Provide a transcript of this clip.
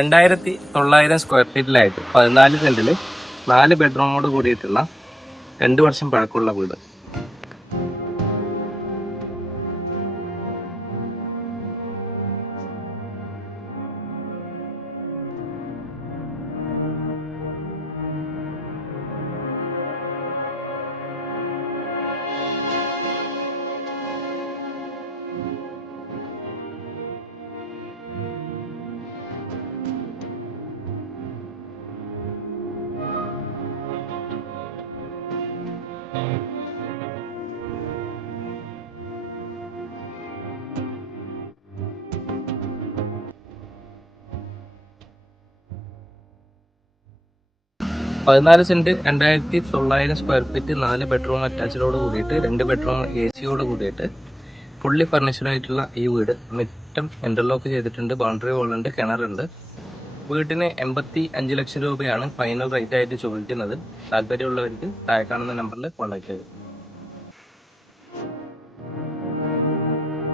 2900 square ഫീറ്റിലായിട്ട് 14 സെന്റില് 4 ബെഡ്റൂമോട് കൂടിയിട്ടുള്ള 2 വർഷം പഴക്കമുള്ള വീട്. പതിനാല് സെന്റ് 2900 സ്ക്വയർ ഫീറ്റ് 4 ബെഡ്റൂം അറ്റാച്ച്ഡോട് കൂടിയിട്ട് 2 ബെഡ്റൂം AC കൂടിയിട്ട് ഫുള്ളി ഫർണിഷ്ഡ് ആയിട്ടുള്ള ഈ വീട് മുറ്റം ഇന്റർലോക്ക് ചെയ്തിട്ടുണ്ട്. ബൗണ്ടറി വാളുണ്ട്, കിണറുണ്ട്. വീടിന് 85 ലക്ഷം രൂപയാണ് ഫൈനൽ റേറ്റ് ആയിട്ട് ചോദിക്കുന്നത്. താല്പര്യമുള്ളവർക്ക് താഴെ കാണുന്ന നമ്പറിൽ കോൺടാക്ട് ചെയ്യും.